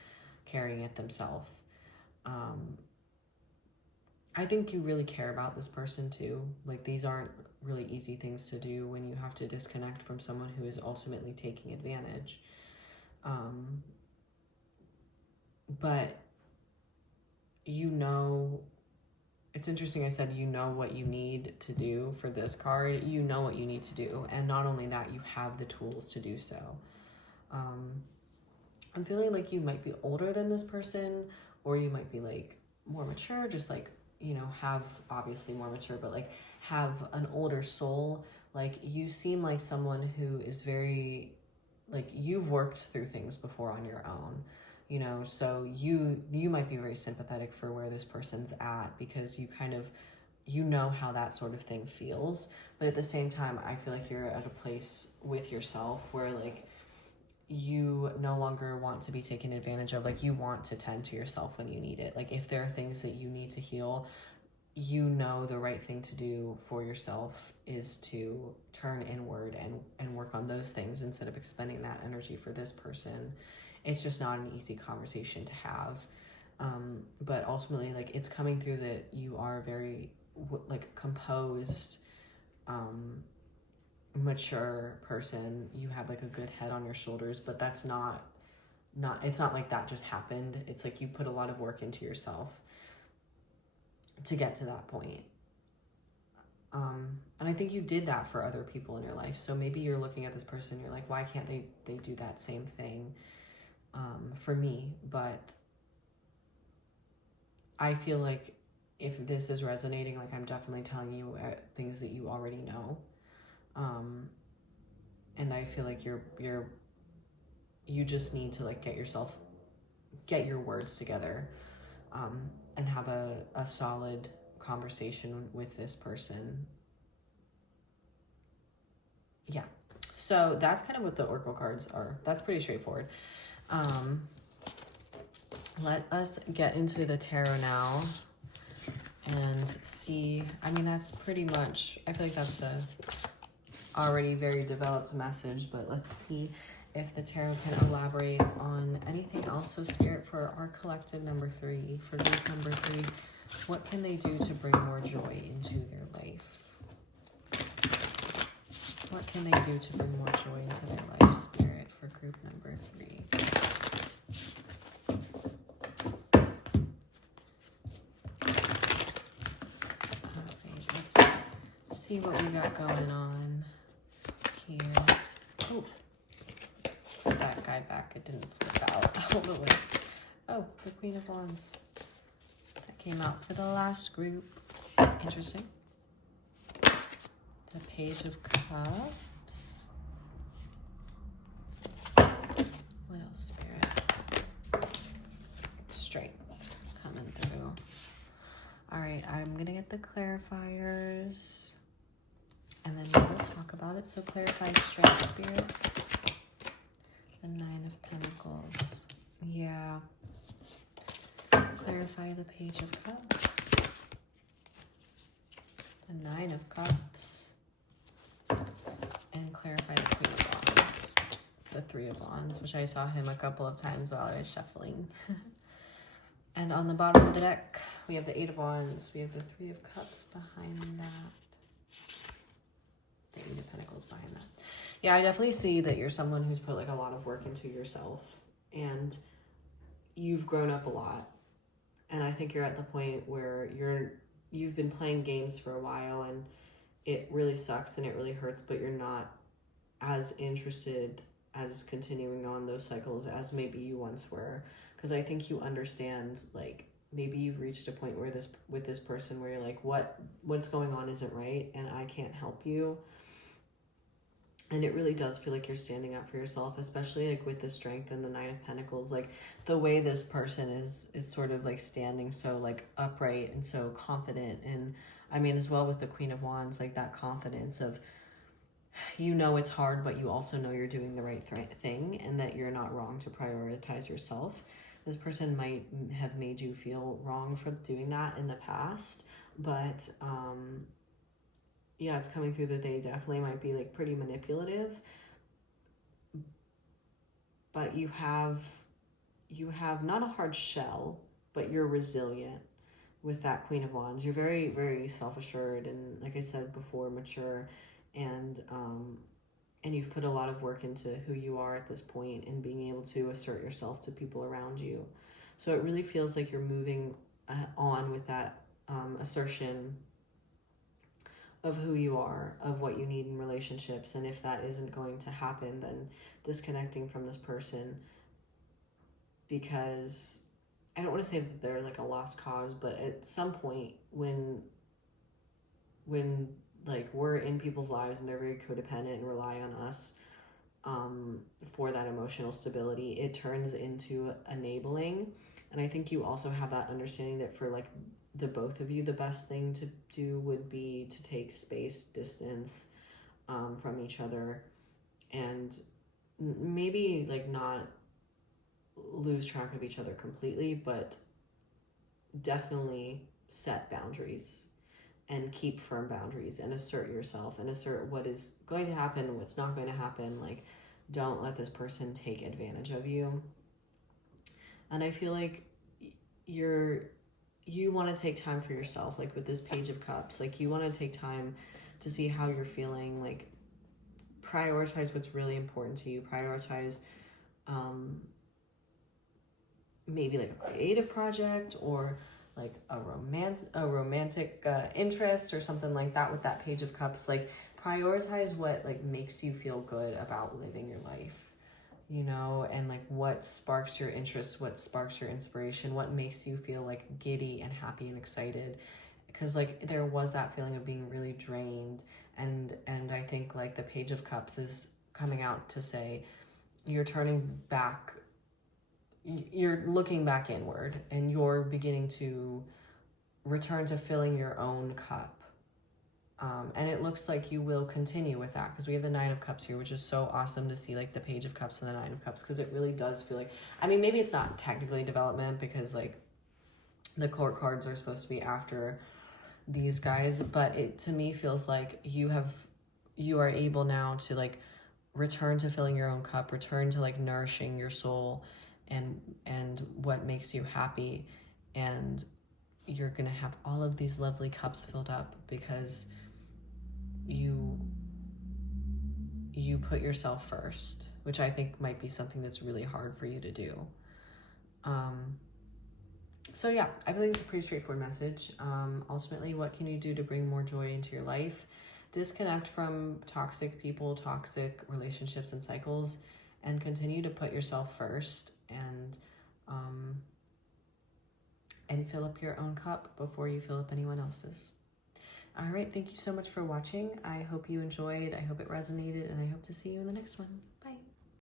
carrying it themselves. I think you really care about this person too. Like, these aren't really easy things to do when you have to disconnect from someone who is ultimately taking advantage. But you know, it's interesting, I said you know what you need to do for this card. You know what you need to do, and not only that, you have the tools to do so. I'm feeling like you might be older than this person, or you might be like more mature, just like, you know, have obviously more mature, but like have an older soul. Like, you seem like someone who is very, like, you've worked through things before on your own, you know, so you might be very sympathetic for where this person's at, because you kind of, you know how that sort of thing feels. But at the same time, I feel like you're at a place with yourself where like you no longer want to be taken advantage of. Like, you want to tend to yourself when you need it. Like, if there are things that you need to heal, you know the right thing to do for yourself is to turn inward and work on those things instead of expending that energy for this person. It's just not an easy conversation to have. But ultimately, like, it's coming through that you are very like composed, mature person. You have like a good head on your shoulders, but that's not it's not like that just happened. It's like you put a lot of work into yourself to get to that point. And I think you did that for other people in your life. So maybe you're looking at this person, you're like, why can't they do that same thing for me? But I feel like if this is resonating, like, I'm definitely telling you things that you already know. And I feel like you just need to like get your words together, and have a solid conversation with this person. Yeah. So that's kind of what the Oracle cards are. That's pretty straightforward. Let us get into the tarot now and see. I mean, that's pretty much, I feel like that's a already very developed message, but let's see if the tarot can elaborate on anything else. So Spirit, for our collective number 3, for group number 3, what can they do to bring more joy into their life? What can they do to bring more joy into their life, Spirit, for group number 3? Okay, let's see what we got going on here. Oh, put that guy back. It didn't flip out all the way. Oh, the Queen of Wands. That came out for the last group. Interesting. The Page of Cups. What else, Spirit? Strength coming through. All right, I'm going to get the clarifiers, and then we will talk about it. So clarify strength, Spirit. The 9 of Pentacles. Yeah. Clarify the Page of Cups. The 9 of Cups. And clarify the Queen of Wands. The 3 of Wands, which I saw him a couple of times while I was shuffling. And on the bottom of the deck, we have the 8 of Wands. We have the 3 of Cups behind that. The 8 of Pentacles behind that. Yeah, I definitely see that you're someone who's put like a lot of work into yourself, and you've grown up a lot. And I think you're at the point where you've been playing games for a while, and it really sucks and it really hurts, but you're not as interested as continuing on those cycles as maybe you once were. Because I think you understand, like, maybe you've reached a point where with this person where you're like, what's going on isn't right, and I can't help you. And it really does feel like you're standing up for yourself, especially like with the Strength and the Nine of Pentacles. Like the way this person is sort of like standing so like upright and so confident. And I mean, as well with the Queen of Wands, like that confidence of, you know, it's hard, but you also know you're doing the right thing and that you're not wrong to prioritize yourself. This person might have made you feel wrong for doing that in the past, but yeah, it's coming through that they definitely might be like pretty manipulative, but you have not a hard shell, but you're resilient with that Queen of Wands. You're very, very self-assured and, like I said before, mature, and you've put a lot of work into who you are at this point and being able to assert yourself to people around you. So it really feels like you're moving on with that assertion of who you are, of what you need in relationships. And if that isn't going to happen, then disconnecting from this person, because I don't want to say that they're like a lost cause, but at some point when like we're in people's lives and they're very codependent and rely on us for that emotional stability, it turns into enabling. And I think you also have that understanding that for like the both of you, the best thing to do would be to take space, distance from each other, and maybe like not lose track of each other completely, but definitely set boundaries and keep firm boundaries and assert yourself and assert what is going to happen and what's not going to happen. Like, don't let this person take advantage of you. And I feel like you want to take time for yourself, like with this Page of Cups. Like, you want to take time to see how you're feeling, like prioritize what's really important to you, prioritize maybe like a creative project or like a romantic interest or something like that with that Page of Cups. Like, prioritize what like makes you feel good about living your life, you know, and like what sparks your interest, what sparks your inspiration, what makes you feel like giddy and happy and excited. Because like there was that feeling of being really drained, and I think like the Page of Cups is coming out to say you're turning back, you're looking back inward, and you're beginning to return to filling your own cup. And it looks like you will continue with that, because we have the Nine of Cups here, which is so awesome to see, like the Page of Cups and the Nine of Cups, because it really does feel like, I mean, maybe it's not technically development because like the court cards are supposed to be after these guys, but it to me feels like you are able now to like return to filling your own cup, return to like nourishing your soul and what makes you happy, and you're gonna have all of these lovely cups filled up because you put yourself first, which I think might be something that's really hard for you to do. So yeah, I think it's a pretty straightforward message. Ultimately, what can you do to bring more joy into your life? Disconnect from toxic people, toxic relationships and cycles, and continue to put yourself first, and fill up your own cup before you fill up anyone else's. All right, thank you so much for watching. I hope you enjoyed. I hope it resonated, and I hope to see you in the next one.